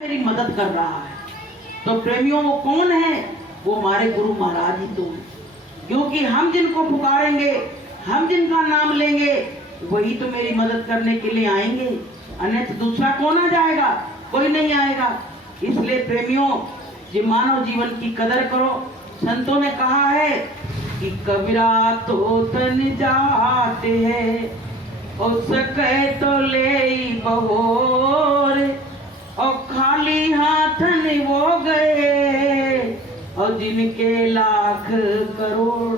मेरी मदद कर रहा है। तो प्रेमियों वो कौन है? वो हमारे गुरु महाराज ही तो हैं। क्योंकि हम जिनको पुकारेंगे, हम जिनका नाम लेंगे, वही तो मेरी मदद करने के लिए आएंगे, अन्यथा दूसरा कौन आ जाएगा? कोई नहीं आएगा। इसलिए प्रेमियों, जी मानव जीवन की कदर करो। संतों ने कहा है कि कबीरा तो तन जाते हैं और सके तो ले बहोर, और खाली हाथ नहीं वो गए और जिनके लाख करोड़।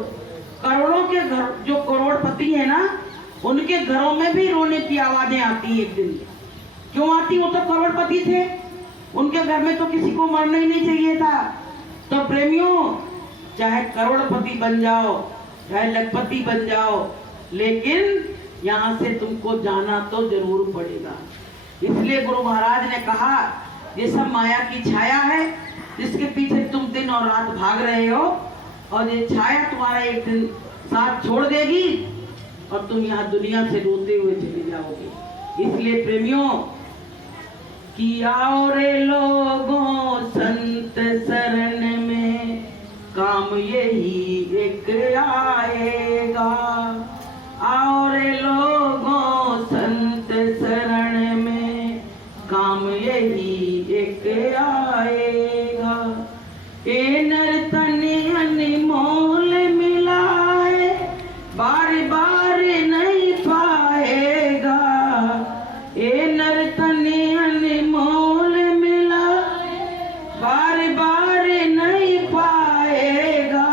करोड़ों के घर, जो करोड़पति है ना, उनके घरों में भी रोने की आवाजें आती है। एक दिन क्यों आती? वो तो करोड़पति थे, उनके घर में तो किसी को मरना ही नहीं चाहिए था। तो प्रेमियों, चाहे करोड़पति बन जाओ, चाहे लखपति बन जाओ, लेकिन यहाँ से तुमको जाना तो जरूर पड़ेगा। इसलिए गुरु महाराज ने कहा, ये सब माया की छाया है जिसके पीछे तुम दिन और रात भाग रहे हो, और ये छाया तुम्हारा एक दिन साथ छोड़ देगी और तुम यहाँ दुनिया से रोते हुए चले जाओगे। इसलिए प्रेमियों, कि आओ रे लोगों संत शरण में, काम यही एक आएगा। आओ रे लोगों संत शरण में, काम यही एक आएगा। ए नर तन अनमोल मिला है, बार बार नहीं पाएगा। ए नर तन अनमोल मिला, बार बार नहीं पाएगा।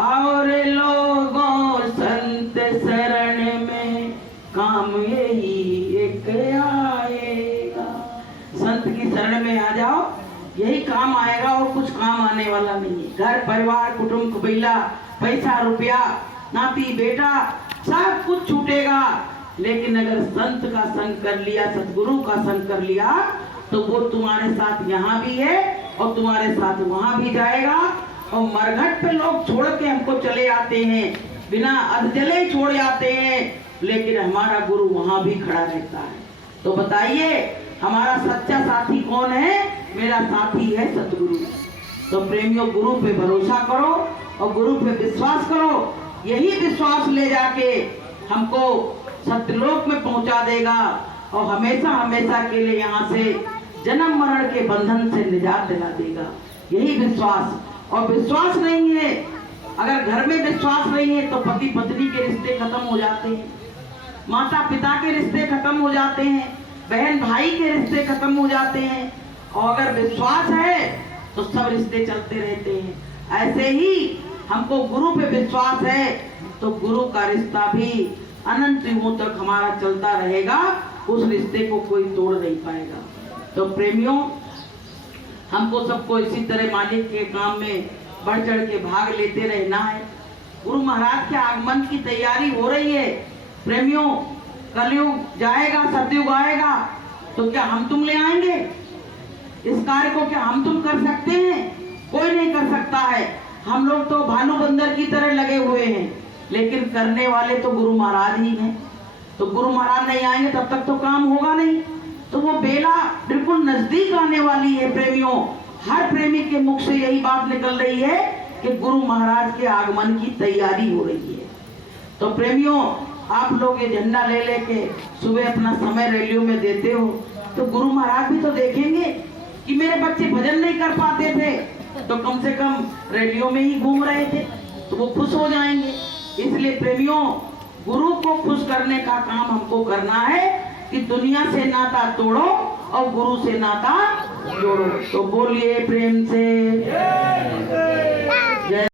और लोगों संत शरण में, काम यही एक आएगा। संत की शरण में आ जाओ, यही काम आएगा और कुछ काम आने वाला नहीं है। घर परिवार कुटुंब कबीला, पैसा रुपया, नाती बेटा, सब कुछ छूटेगा। लेकिन अगर संत का संग कर लिया, सतगुरु का संग कर लिया, तो वो तुम्हारे साथ यहाँ भी है और तुम्हारे साथ वहां भी जाएगा। और मरघट पे लोग छोड़ के हमको चले आते हैं, बिना अधजले छोड़ जाते हैं, लेकिन हमारा गुरु वहां भी खड़ा रहता है। तो बताइए, हमारा सच्चा साथी कौन है? मेरा साथी है सतगुरु। तो प्रेमियों, गुरु पे भरोसा करो और गुरु पे विश्वास करो। यही विश्वास ले जाके हमको सत्यलोक में पहुंचा देगा और हमेशा हमेशा के लिए यहाँ से जन्म मरण के बंधन से निजात दिला देगा। यही विश्वास। और विश्वास नहीं है, अगर घर में विश्वास नहीं है, तो पति पत्नी के रिश्ते खत्म हो जाते हैं, माता पिता के रिश्ते खत्म हो जाते हैं, बहन भाई के रिश्ते खत्म हो जाते हैं। और अगर विश्वास है तो सब रिश्ते चलते रहते हैं। ऐसे ही हमको गुरु पे विश्वास है तो गुरु का रिश्ता भी अनंत युगों तक हमारा चलता रहेगा। उस रिश्ते को कोई तोड़ नहीं पाएगा। तो प्रेमियों, हमको सबको इसी तरह मालिक के काम में बढ़ चढ़ के भाग लेते रहना है। गुरु महाराज के आगमन की तैयारी हो रही है। प्रेमियों, कलयुग जाएगा, सतयुग आएगा, तो क्या हम तुम ले आएंगे इस कार्य को? क्या हम तुम कर सकते हैं? कोई नहीं कर सकता है। हम लोग तो भानु बंदर की तरह लगे हुए हैं, लेकिन करने वाले तो गुरु महाराज ही हैं। तो गुरु महाराज नहीं आएंगे तब तक तो काम होगा नहीं। तो वो बेला बिल्कुल नजदीक आने वाली है। प्रेमियों, हर प्रेमी के मुख से यही बात निकल रही है कि गुरु महाराज के आगमन की तैयारी हो रही है। तो प्रेमियों, आप लोग ये झंडा ले लेके सुबह अपना समय रैलियों में देते हो, तो गुरु महाराज भी तो देखेंगे कि मेरे बच्चे भजन नहीं कर पाते थे, तो कम से कम रैलियों में ही घूम रहे थे, तो वो खुश हो जाएंगे। इसलिए प्रेमियों, गुरु को खुश करने का काम हमको करना है कि दुनिया से नाता तोड़ो और गुरु से नाता जोड़ो। तो बोलिए प्रेम से।